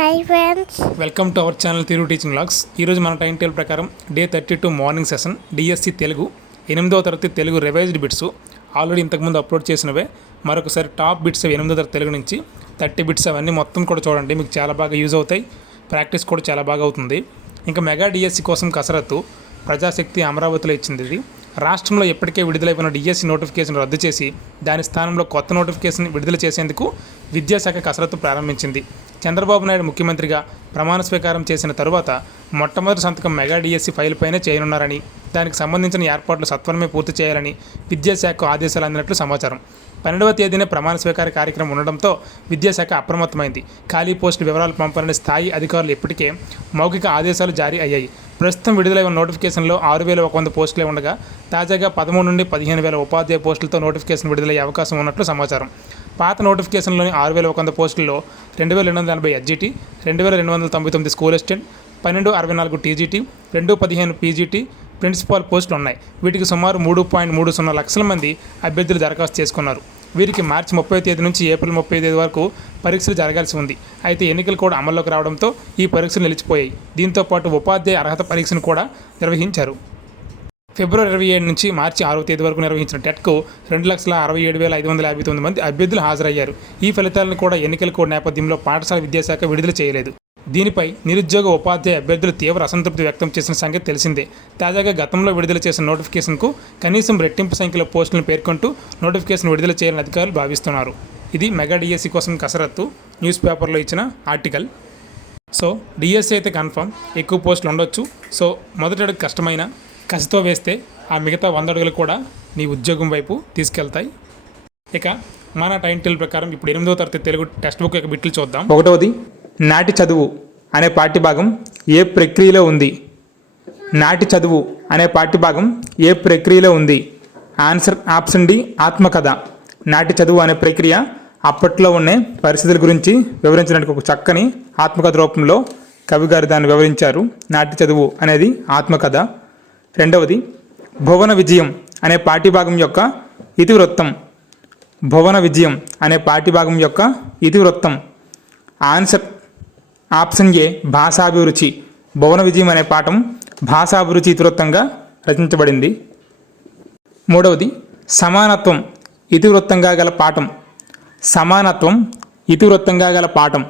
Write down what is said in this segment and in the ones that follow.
Hi friends welcome to our channel తిరుగు teaching logs ఈరోజు మన టైం టేబుల్ ప్రకారం day thirty two morning session DSC Telugu ఎనిమిదవ తరగతి తెలుగు రివైజ్డ్ బిట్స్ ఆల్రెడీ ఇంతకుముందు అప్లోడ్ చేసినవే. మరొకసారి టాప్ బిట్స్ ఎనిమిదో తరగతి తెలుగు నుంచి థర్టీ బిట్స్ అవన్నీ మొత్తం కూడా చూడండి. మీకు చాలా బాగా యూజ్ అవుతాయి. ప్రాక్టీస్ కూడా చాలా బాగా అవుతుంది. ఇంకా మెగా డిఎస్సి కోసం కసరత్తు. ప్రజాశక్తి అమరావతిలో ఇచ్చింది ఇది. రాష్ట్రంలో ఇప్పటికే విడుదలైన డిఎస్సి నోటిఫికేషన్ రద్దు చేసి దాని స్థానంలో కొత్త నోటిఫికేషన్ విడుదల చేసేందుకు విద్యాశాఖ కసరత్తు ప్రారంభించింది. చంద్రబాబు నాయుడు ముఖ్యమంత్రిగా ప్రమాణ స్వీకారం చేసిన తరువాత మొట్టమొదటి సంతకం మెగా డిఎస్సి ఫైల్ పైనే చేయనున్నారని దానికి సంబంధించిన ఏర్పాట్లు సత్వరమే పూర్తి చేయాలని విద్యాశాఖ ఆదేశాలు అందినట్లు సమాచారం. పన్నెండవ తేదీనే ప్రమాణ స్వీకార కార్యక్రమం ఉండడంతో విద్యాశాఖ అప్రమత్తమైంది. ఖాళీ పోస్టుల వివరాలు పంపాలని స్థాయి అధికారులు ఇప్పటికే మౌఖిక ఆదేశాలు జారీ అయ్యాయి. ప్రస్తుతం విడుదలైన నోటిఫికేషన్లో ఆరు వేల ఒక వంద పోస్టులే ఉండగా తాజాగా పదమూడు నుండి పదిహేను వేల ఉపాధ్యాయ పోస్టులతో నోటిఫికేషన్ విడుదలయ్యే అవకాశం ఉన్నట్లు సమాచారం. పాత నోటిఫికేషన్లోని ఆరు వేల ఒక వంద పోస్టుల్లో రెండు వేల రెండు వందల ఎనభై ఎడ్జిటీ రెండు వేల రెండు వందల తొంభై తొమ్మిది స్కూల్ అసిస్టెంట్ పన్నెండు అరవై నాలుగు టీజీటీ రెండు పదిహేను పీజీటీ ప్రిన్సిపాల్ పోస్టులు ఉన్నాయి. వీటికి సుమారు మూడు పాయింట్ మూడు సున్నా లక్షల మంది అభ్యర్థులు దరఖాస్తు చేసుకున్నారు. వీరికి మార్చి ముప్పై తేదీ నుంచి ఏప్రిల్ ముప్పై తేదీ వరకు పరీక్షలు జరగాల్సి ఉంది. అయితే ఎన్నికలు కూడా అమల్లోకి రావడంతో ఈ పరీక్షలు నిలిచిపోయాయి. దీంతో పాటు ఉపాధ్యాయ అర్హత పరీక్షను కూడా నిర్వహించారు. ఫిబ్రవరి ఇరవై ఏడు నుంచి మార్చి ఆరో తేదీ వరకు నిర్వహించిన టెట్కు రెండు లక్షల అరవై ఏడు వేల ఐదు వందల యాభై తొమ్మిది మంది అభ్యర్థులు హాజరయ్యారు. ఈ ఫలితాలను కూడా ఎన్నికల కోడ్ నేపథ్యంలో పాఠశాల విద్యాశాఖ విడుదల చేయలేదు. దీనిపై నిరుద్యోగ ఉపాధ్యాయ అభ్యర్థులు తీవ్ర అసంతృప్తి వ్యక్తం చేసిన సంగతి తెలిసిందే. తాజాగా గతంలో విడుదల చేసిన నోటిఫికేషన్కు కనీసం రెట్టింపు సంఖ్యలో పోస్టులను పేర్కొంటూ నోటిఫికేషన్ విడుదల చేయాలని అధికారులు భావిస్తున్నారు. ఇది మెగా డిఎస్సి కోసం కసరత్తు. న్యూస్ పేపర్లో ఇచ్చిన ఆర్టికల్. సో డిఎస్సి అయితే కన్ఫర్మ్. ఎక్కువ పోస్టులు ఉండొచ్చు. సో మొదటి అడుగు కష్టమైన కసితో వేస్తే ఆ మిగతా వంద అడుగులు కూడా నీ ఉద్యోగం వైపు తీసుకెళ్తాయి. ఇక మన టైం టేబుల్ ప్రకారం ఇప్పుడు ఎనిమిదవ తరగతి తెలుగు టెక్స్ట్ బుక్ యొక్క బిట్లు చూద్దాం. ఒకటవది నాటి చదువు అనే పాఠ్యభాగం ఏ ప్రక్రియలో ఉంది? నాటి చదువు అనే పాఠ్యభాగం ఏ ప్రక్రియలో ఉంది? ఆన్సర్ ఆప్షన్ డి ఆత్మకథ. నాటి చదువు అనే ప్రక్రియ అప్పట్లో ఉండే పరిస్థితుల గురించి వివరించడానికి ఒక చక్కని ఆత్మకథ రూపంలో కవి గారు దాన్ని వివరించారు. నాటి చదువు అనేది ఆత్మకథ. రెండవది భువన విజయం అనే పాఠ్యభాగం యొక్క ఇతివృత్తం. భువన విజయం అనే పాఠ్యభాగం యొక్క ఇతివృత్తం. ఆన్సర్ ఆప్షన్ ఏ భాషాభిరుచి భువన విజయం అనే పాఠం భాషాభిరుచి ఇతివృత్తంగా రచించబడింది. మూడవది సమానత్వం ఇతివృత్తంగా గల పాఠం. సమానత్వం ఇతివృత్తంగా గల పాఠం.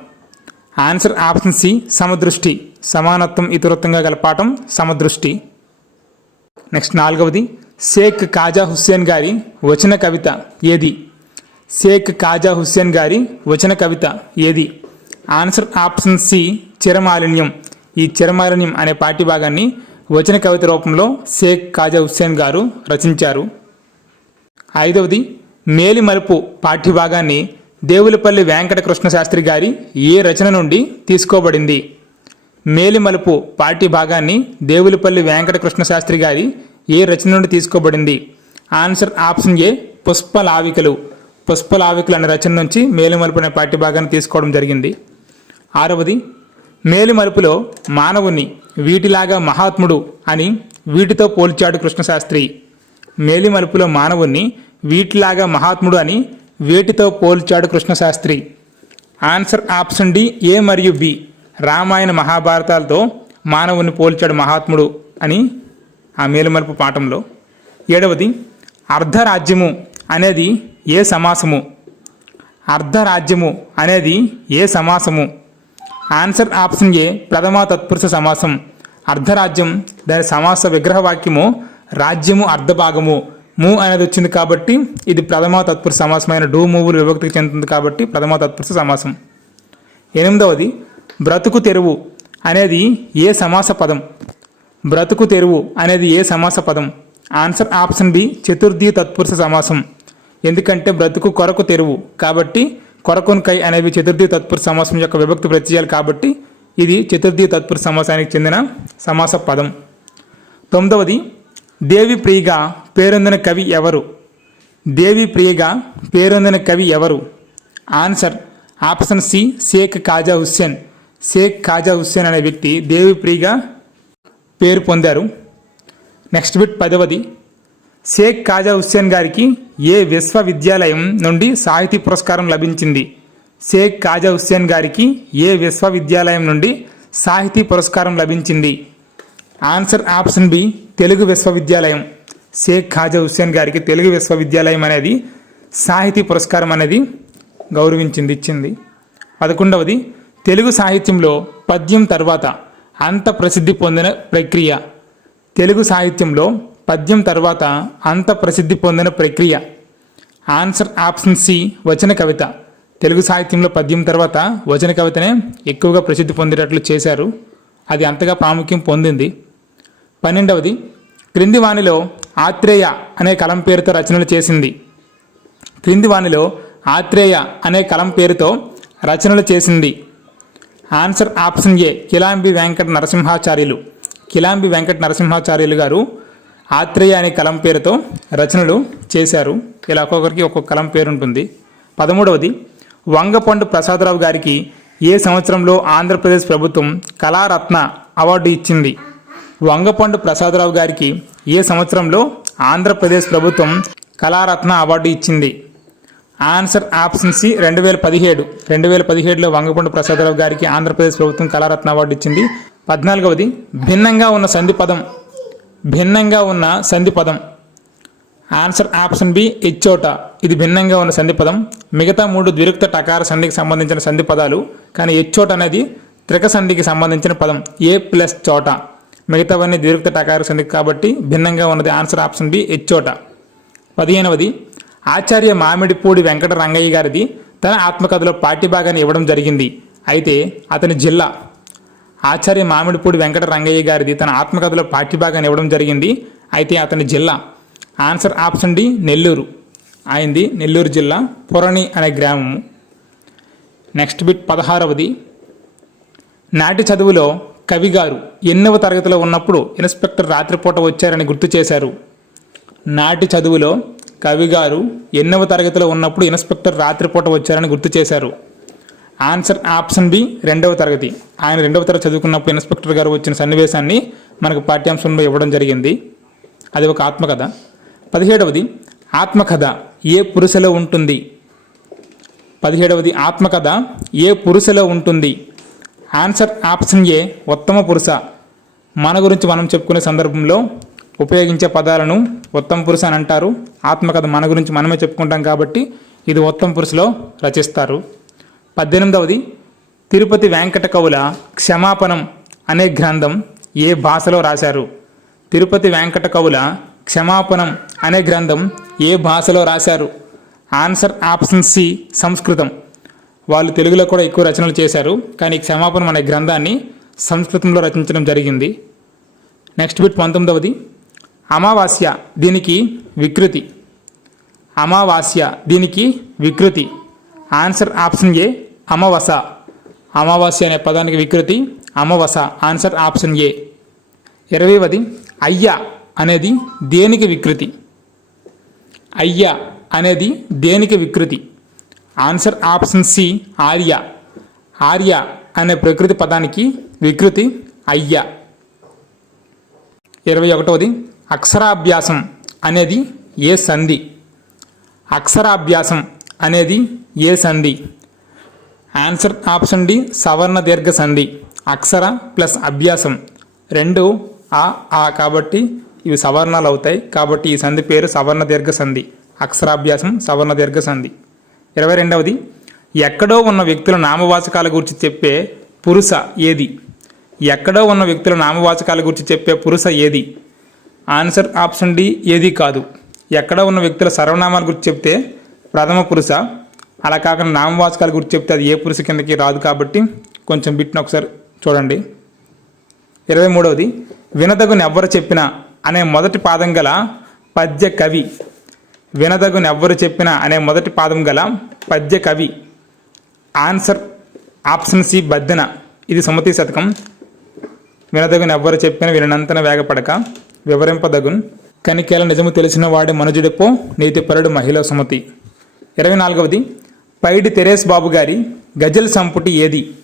ఆన్సర్ ఆప్షన్ సి సమదృష్టి. సమానత్వం ఇతివృత్తంగా గల పాఠం సమదృష్టి. నెక్స్ట్ నాలుగవది షేక్ కాజా హుస్సేన్ గారి వచన కవిత ఏది? షేక్ కాజా హుస్సేన్ గారి వచన కవిత ఏది? ఆన్సర్ ఆప్షన్ సి చిరమాలిన్యం. ఈ చిరమాలిన్యం అనే పాఠ్యభాగాన్ని వచన కవిత రూపంలో షేక్ కాజా హుస్సేన్ గారు రచించారు. ఐదవది మేలిమలుపు పాఠ్యభాగాన్ని దేవులపల్లి వెంకటకృష్ణ శాస్త్రి గారి ఏ రచన నుండి తీసుకోబడింది? మేలిమలుపు పాఠ్యభాగాన్ని దేవులపల్లి వెంకటకృష్ణ శాస్త్రి గారి ఏ రచన నుండి తీసుకోబడింది? ఆన్సర్ ఆప్షన్ ఏ పుష్పలావికలు. పుష్పలావికలు అనే రచన నుంచి మేలిమలుపు అనే పాఠ్యభాగాన్ని తీసుకోవడం జరిగింది. ఆరవది మేలుమరుపులో మానవుని వీటిలాగా మహాత్ముడు అని వీటితో పోల్చాడు కృష్ణశాస్త్రి. మేలిమలుపులో మానవుణ్ణి వీటిలాగా మహాత్ముడు అని వేటితో పోల్చాడు Krishnasastri. Answer option D A మరియు బి రామాయణ మహాభారతాలతో మానవుని పోల్చాడు మహాత్ముడు అని ఆ మేలుమలుపు పాఠంలో. ఏడవది అర్ధరాజ్యము అనేది ఏ సమాసము? అర్ధరాజ్యము అనేది ఏ సమాసము? ఆన్సర్ ఆప్షన్ ఏ ప్రథమ తత్పురుష సమాసం. అర్ధరాజ్యం దాని సమాస విగ్రహవాక్యము రాజ్యము అర్ధభాగము. మూ అనేది వచ్చింది కాబట్టి ఇది ప్రథమ తత్పురుష సమాసమైన డూ మూవులు విభక్తికి చెందుతుంది కాబట్టి ప్రథమ తత్పురుష సమాసం. ఎనిమిదవది బ్రతుకు తెరువు అనేది ఏ సమాస పదం? బ్రతుకు తెరువు అనేది ఏ సమాస పదం? ఆన్సర్ ఆప్షన్ బి చతుర్థి తత్పురుష సమాసం. ఎందుకంటే బ్రతుకు కొరకు తెరువు కాబట్టి కొరకొన్కై అనేవి చతుర్థి తత్పురుష సమాసం యొక్క విభక్తి ప్రత్యయాలు కాబట్టి ఇది చతుర్థి తత్పురుష సమాసానికి చెందిన సమాస పదం. తొమ్మిదవది దేవి ప్రియగా పేరొందిన కవి ఎవరు? దేవి ప్రియగా పేరొందిన కవి ఎవరు? Answer option C Sheikh Khaja Hussain. Sheikh Khaja Hussain అనే వ్యక్తి దేవి ప్రియగా పేరు పొందారు. నెక్స్ట్ బిట్ పదవది షేక్ కాజా హుస్సేన్ గారికి ఏ విశ్వవిద్యాలయం నుండి సాహితీ పురస్కారం లభించింది? షేక్ కాజా హుస్సేన్ గారికి ఏ విశ్వవిద్యాలయం నుండి సాహితీ పురస్కారం లభించింది? ఆన్సర్ ఆప్షన్ బి తెలుగు విశ్వవిద్యాలయం. షేక్ ఖాజా హుస్సేన్ గారికి తెలుగు విశ్వవిద్యాలయం అనేది సాహితీ పురస్కారం అనేది గౌరవించింది ఇచ్చింది పదకొండవది తెలుగు సాహిత్యంలో పద్యం తర్వాత అంత ప్రసిద్ధి పొందిన ప్రక్రియ. తెలుగు సాహిత్యంలో పద్యం తర్వాత అంత ప్రసిద్ధి పొందిన ప్రక్రియ. ఆన్సర్ ఆప్షన్ సి వచన కవిత. తెలుగు సాహిత్యంలో పద్యం తర్వాత వచన కవితనే ఎక్కువగా ప్రసిద్ధి పొందేటట్లు చేశారు. అది అంతగా ప్రాముఖ్యం పొందింది. పన్నెండవది క్రింది వాణిలో ఆత్రేయ అనే కలం పేరుతో రచనలు చేసింది. క్రింది వాణిలో ఆత్రేయ అనే కలం పేరుతో రచనలు చేసింది. Answer option A Kilambi Venkata Narasimhacharyulu. Kilambi Venkata Narasimhacharyulu garu Athreya అనే కలం పేరుతో రచనలు చేశారు. ఇలా ఒక్కొక్కరికి ఒక్కొక్క కలం పేరు ఉంటుంది పదమూడవది వంగపండు ప్రసాదరావు గారికి ఏ సంవత్సరంలో ఆంధ్రప్రదేశ్ ప్రభుత్వం కళారత్న అవార్డు ఇచ్చింది? వంగపండు ప్రసాదరావు గారికి ఏ సంవత్సరంలో ఆంధ్రప్రదేశ్ ప్రభుత్వం కళారత్న అవార్డు ఇచ్చింది? ఆన్సర్ ఆప్షన్ సి రెండు వేల పదిహేడు. రెండు వేల పదిహేడులో వంగపండు ప్రసాదరావు గారికి ఆంధ్రప్రదేశ్ ప్రభుత్వం కళారత్న అవార్డు ఇచ్చింది. పద్నాలుగవది భిన్నంగా ఉన్న సంధి పదం భిన్నంగా ఉన్న సంధి పదం. ఆన్సర్ ఆప్షన్ బి ఇచ్చోట. ఇది భిన్నంగా ఉన్న సంధి పదం. మిగతా మూడు ద్విరుక్త టకార సంధికి సంబంధించిన సంధి పదాలు కానీ ఎచ్చోట అనేది త్రిక సంధికి సంబంధించిన పదం. ఏ ప్లస్ చోట. మిగతావన్నీ ద్విరుక్త టకార సంధికి కాబట్టి భిన్నంగా ఉన్నది ఆన్సర్ ఆప్షన్ బి ఎచ్చోట పదిహేనవది ఆచార్య మామిడిపూడి వెంకట రంగయ్య గారిది తన ఆత్మకథలో పాఠ్యభాగాన్ని ఇవ్వడం జరిగింది. అయితే అతని జిల్లా ఆచార్య మామిడిపూడి వెంకట రంగయ్య గారిది తన ఆత్మకథలో పాఠ్యభాగాన్ని ఇవ్వడం జరిగింది. అయితే అతని జిల్లా ఆన్సర్ ఆప్షన్ డి నెల్లూరు. ఆయనది నెల్లూరు జిల్లా పురణి అనే గ్రామము. నెక్స్ట్ బిట్ పదహారవది. నాటి చదువులో కవి గారు ఎన్నవ తరగతిలో ఉన్నప్పుడు ఇన్స్పెక్టర్ రాత్రిపూట వచ్చారని గుర్తు చేశారు. నాటి చదువులో కవి గారు ఎన్నవ తరగతిలో ఉన్నప్పుడు ఇన్స్పెక్టర్ రాత్రిపూట వచ్చారని గుర్తు చేశారు. ఆన్సర్ ఆప్షన్ బి రెండవ తరగతి. ఆయన రెండవ తరగతి చదువుకున్నప్పుడు ఇన్స్పెక్టర్ గారు వచ్చిన సన్నివేశాన్ని మనకు పాఠ్యాంశంలో ఇవ్వడం జరిగింది. అది ఒక ఆత్మకథ. పదిహేడవది ఆత్మకథ ఏ పురుషలో ఉంటుంది? పదిహేడవది ఆత్మకథ ఏ పురుషలో ఉంటుంది? ఆన్సర్ ఆప్షన్ ఏ ఉత్తమ పురుష. మన గురించి మనం చెప్పుకునే సందర్భంలో ఉపయోగించే పదాలను ఉత్తమ పురుష అని అంటారు. ఆత్మకథ మన గురించి మనమే చెప్పుకుంటాం కాబట్టి ఇది ఉత్తమ పురుషలో రచిస్తారు. పద్దెనిమిదవది తిరుపతి వెంకట కవుల క్షమాపణం అనే గ్రంథం ఏ భాషలో రాశారు? తిరుపతి వెంకట కవుల క్షమాపణం అనే గ్రంథం ఏ భాషలో రాశారు? ఆన్సర్ ఆప్షన్ సి సంస్కృతం. వాళ్ళు తెలుగులో కూడా ఎక్కువ రచనలు చేశారు కానీ క్షమాపణం అనే గ్రంథాన్ని సంస్కృతంలో రచించడం జరిగింది. నెక్స్ట్ బిట్ పంతొమ్మిదవది. అమావాస్య దీనికి వికృతి. అమావాస్య దీనికి వికృతి. ఆన్సర్ ఆప్షన్ ఏ అమావస అమావాస్య అనే పదానికి వికృతి అమావస ఆన్సర్ ఆప్షన్ ఏ. ఇరవైవది అయ్య అనేది దేనికి వికృతి? అయ్య అనేది దేనికి వికృతి? ఆన్సర్ ఆప్షన్ సి ఆర్య. ఆర్య అనే ప్రకృతి పదానికి వికృతి అయ్య. ఇరవై ఒకటవది అక్షరాభ్యాసం అనేది ఏ సంధి? అక్షరాభ్యాసం అనేది ఏ సంధి? ఆన్సర్ ఆప్షన్ డి సవర్ణ దీర్ఘ సంధి అక్షర ప్లస్ అభ్యాసం. రెండు ఆ ఆ కాబట్టి ఇవి సవర్ణాలు అవుతాయి. కాబట్టి ఈ సంధి పేరు సవర్ణ దీర్ఘ సంధి అక్షరాభ్యాసం సవర్ణ దీర్ఘ సంధి. ఇరవై రెండవది ఎక్కడో ఉన్న వ్యక్తుల నామవాచకాల గురించి చెప్పే పురుష ఏది? ఎక్కడో ఉన్న వ్యక్తుల నామవాచకాల గురించి చెప్పే పురుష ఏది? ఆన్సర్ ఆప్షన్ డి ఏది కాదు. ఎక్కడో ఉన్న వ్యక్తుల సర్వనామాల గురించి చెప్తే ప్రథమ పురుష అలా కాకుండా నామవాచకాల గురించి చెప్తే అది ఏ పురుష కిందకి రాదు కాబట్టి కొంచెం బిట్ని ఒకసారి చూడండి. ఇరవై మూడవది వినదగునెవ్వరు చెప్పిన అనే మొదటి పాదం గల పద్య కవి. వినదగునెవ్వరు చెప్పిన అనే మొదటి పాదం గల పద్య కవి. Answer option C Baddena. ఇది సుమతి శతకం. వినదగును ఎవ్వరు చెప్పిన వినంతన వేగపడక వివరింపదగున్. కనికేల నిజము తెలిసిన వాడి మనుజుడిపో నీతిపరుడు మహిళ సుమతి. ఇరవై నాలుగవది పైడి తెరేస్ బాబు గారి గజల్ సంపుటి ఏది?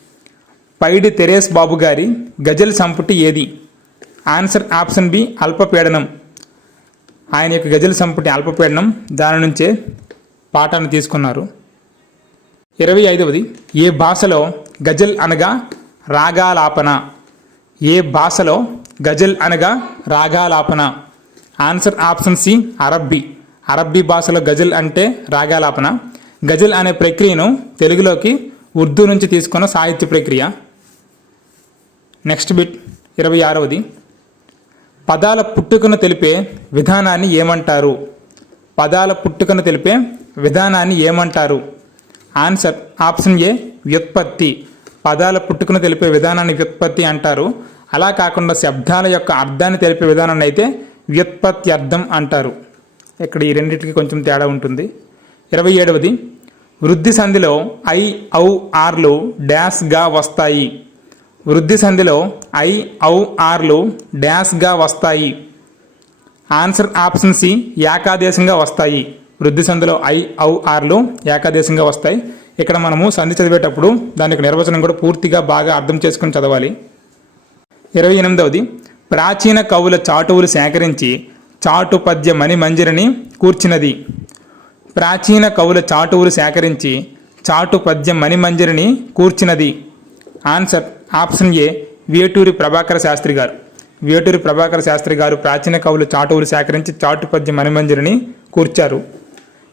పైడి తెరేస్ బాబు గారి గజల్ సంపుటి ఏది? ఆన్సర్ ఆప్షన్ బి అల్పపీడనం. ఆయన యొక్క గజల్ సంపుటి అల్పపీడనం దాని నుంచే పాఠాన్ని తీసుకున్నారు. ఇరవై ఐదవది ఏ భాషలో గజల్ అనగా రాగాలాపన? ఏ భాషలో గజల్ అనగా రాగాలాపన? ఆన్సర్ ఆప్షన్ సి అరబ్బీ. అరబ్బీ భాషలో గజల్ అంటే రాగాలాపన. గజల్ అనే ప్రక్రియను తెలుగులోకి ఉర్దూ నుంచి తీసుకున్న సాహిత్య ప్రక్రియ. నెక్స్ట్ బిట్ ఇరవై ఆరవది. పదాల పుట్టుకను తెలిపే విధానాన్ని ఏమంటారు? పదాల పుట్టుకను తెలిపే విధానాన్ని ఏమంటారు? ఆన్సర్ ఆప్షన్ ఏ వ్యుత్పత్తి. పదాల పుట్టుకను తెలిపే విధానాన్ని వ్యుత్పత్తి అంటారు. అలా కాకుండా శబ్దాల యొక్క అర్థాన్ని తెలిపే విధానాన్ని అయితే వ్యుత్పత్తి అర్థం అంటారు. ఇక్కడ ఈ రెండింటికి కొంచెం తేడా ఉంటుంది. ఇరవై ఏడవది. వృద్ధి సంధిలో ఐ ఔ ఆర్లు డ్యాష్గా వస్తాయి. వృద్ధి సంధిలో ఐ ఔ ఆర్లు డ్యాష్గా వస్తాయి. ఆన్సర్ ఆప్షన్ సి ఏకాదేశంగా వస్తాయి. వృద్ధి సంధిలో ఐ ఔ ఆర్లు ఏకాదేశంగా వస్తాయి. ఇక్కడ మనము సంధి చదివేటప్పుడు దానికి నిర్వచనం కూడా పూర్తిగా బాగా అర్థం చేసుకుని చదవాలి. ఇరవై ఎనిమిదవది ప్రాచీన కవుల చాటువులు సేకరించి చాటు పద్య మణిమంజరిని కూర్చినది. ప్రాచీన కవుల చాటువులు సేకరించి చాటు పద్య మణిమంజరిని కూర్చినది. Answer option A Veturi Prabhakara Sastri garu. Veturi Prabhakara Sastry గారు ప్రాచీన కవులు చాటువులు సేకరించి చాటు పద్య మణిమంజరిని కూర్చారు.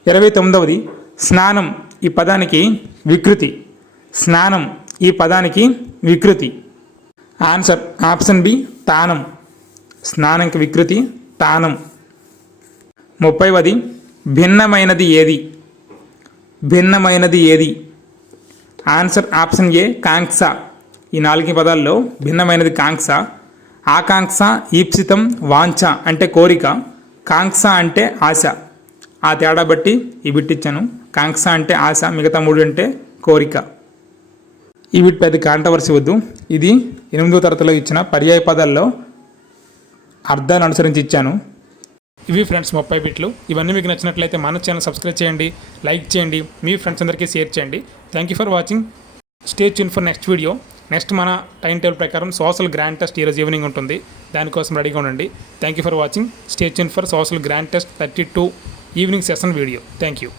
ఇరవై తొమ్మిదవది స్నానం ఈ పదానికి వికృతి. స్నానం ఈ పదానికి వికృతి. ఆన్సర్ ఆప్షన్ బి తానం. స్నానంకి వికృతి తానం. ముప్పైవది భిన్నమైనది ఏది? భిన్నమైనది ఏది? ఆన్సర్ ఆప్షన్ ఏ కాంక్ష. ఈ నాలుగు పదాల్లో భిన్నమైనది కాంక్ష ఆకాంక్ష ఈప్సితం వాంఛ అంటే కోరిక కాంక్ష అంటే ఆశ. ఆ తేడా బట్టి ఈ బిట్టిచ్చాను కాంక్ష అంటే ఆశ మిగతా మూడు అంటే కోరిక. ఈ బిట్ పెద్ద కాంట్రవర్సీ వద్దు. ఇది ఎనిమిదో తరగతిలో ఇచ్చిన పర్యాయ పదాల్లో అర్థాన్ని అనుసరించి ఇచ్చాను. ఇవి ఫ్రెండ్స్ ముప్పై బిట్లు. ఇవన్నీ మీకు నచ్చినట్లయితే మన ఛానల్ సబ్స్క్రైబ్ చేయండి లైక్ చేయండి మీ ఫ్రెండ్స్ అందరికీ షేర్ చేయండి. Thank you for watching stay tune for next video next మన టైం టేబుల్ ప్రకారం సోషల్ గ్రాండ్ టెస్ట్ ఈరోజు ఈవినింగ్ ఉంటుంది. దానికోసం రెడీగా ఉండండి. Thank you for watching stay tune for social grand test thirty two evening session video thank you